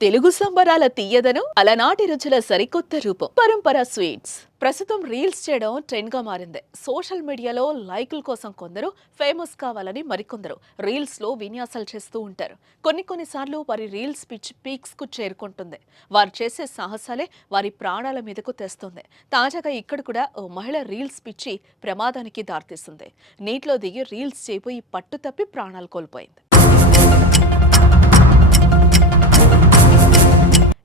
తెలుగు సంబరాల తీయదను అలనాటి రుచుల సరికొత్త రూపం. పరంపర స్వీట్స్. ప్రస్తుతం రీల్స్ చేయడం ట్రెండ్గా మారింది. సోషల్ మీడియాలో లైకుల కోసం కొందరు ఫేమస్ కావాలని మరికొందరు రీల్స్లో విన్యాసాలు చేస్తూ ఉంటారు. కొన్ని కొన్నిసార్లు వారి రీల్స్ పిచ్ పీక్స్కు చేరుకుంటుంది. వారు చేసే సాహసాలే వారి ప్రాణాల మీదకు తెస్తుంది. తాజాగా ఇక్కడ కూడా ఓ మహిళ రీల్స్ పిచ్చి ప్రమాదానికి దారితీస్తుంది. నీటిలో దిగి రీల్స్ చేయబోయి పట్టు తప్పి ప్రాణాలు కోల్పోయింది.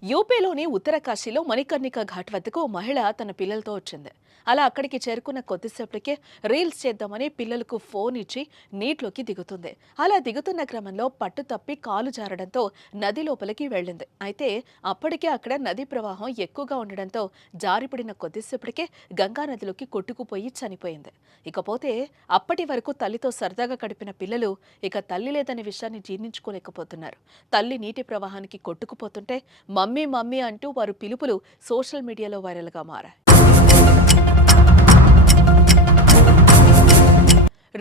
యూపీలోని ఉత్తరకాశీలో మణికర్ణిక ఘాట్ వద్దకు మహిళ తన పిల్లలతో వచ్చింది. అలా అక్కడికి చేరుకున్న కొద్దిసేపటికే రీల్స్ చేద్దామని పిల్లలకు ఫోన్ ఇచ్చి నీటిలోకి దిగుతుంది. అలా దిగుతున్న క్రమంలో పట్టు తప్పి కాలు జారడంతో నది లోపలికి వెళ్ళింది. అయితే అప్పటికే అక్కడ నది ప్రవాహం ఎక్కువగా ఉండడంతో జారిపడిన కొద్దిసేపటికే గంగా నదిలోకి కొట్టుకుపోయి చనిపోయింది. ఇకపోతే అప్పటి వరకు తల్లితో సరదాగా గడిపిన పిల్లలు ఇక తల్లి లేదనే విషయాన్ని జీర్ణించుకోలేకపోతున్నారు. తల్లి నీటి ప్రవాహానికి కొట్టుకుపోతుంటే మమ్మీ మమ్మీ అంటూ వారు పిలుపులు సోషల్ మీడియాలో వైరల్గా మారాయి.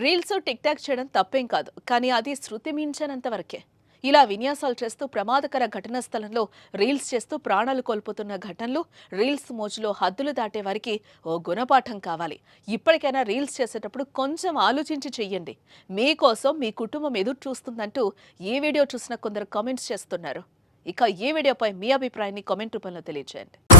రీల్స్ టిక్ టాక్ చేయడం తప్పేం కాదు కానీ అది శృతి మించనంత వరకే. ఇలా విన్యాసాలు చేస్తూ ప్రమాదకర ఘటనా స్థలంలో రీల్స్ చేస్తూ ప్రాణాలు కోల్పోతున్న ఘటనలు రీల్స్ మోజులో హద్దులు దాటే వారికి ఓ గుణపాఠం కావాలి. ఇప్పటికైనా రీల్స్ చేసేటప్పుడు కొంచెం ఆలోచించి చెయ్యండి. మీకోసం మీ కుటుంబం ఎదురు చూస్తుందంటూ ఈ వీడియో చూసిన కొందరు కామెంట్స్ చేస్తున్నారు. ఇక ఈ వీడియోపై మీ అభిప్రాయాన్ని కామెంట్ రూపంలో తెలియజేయండి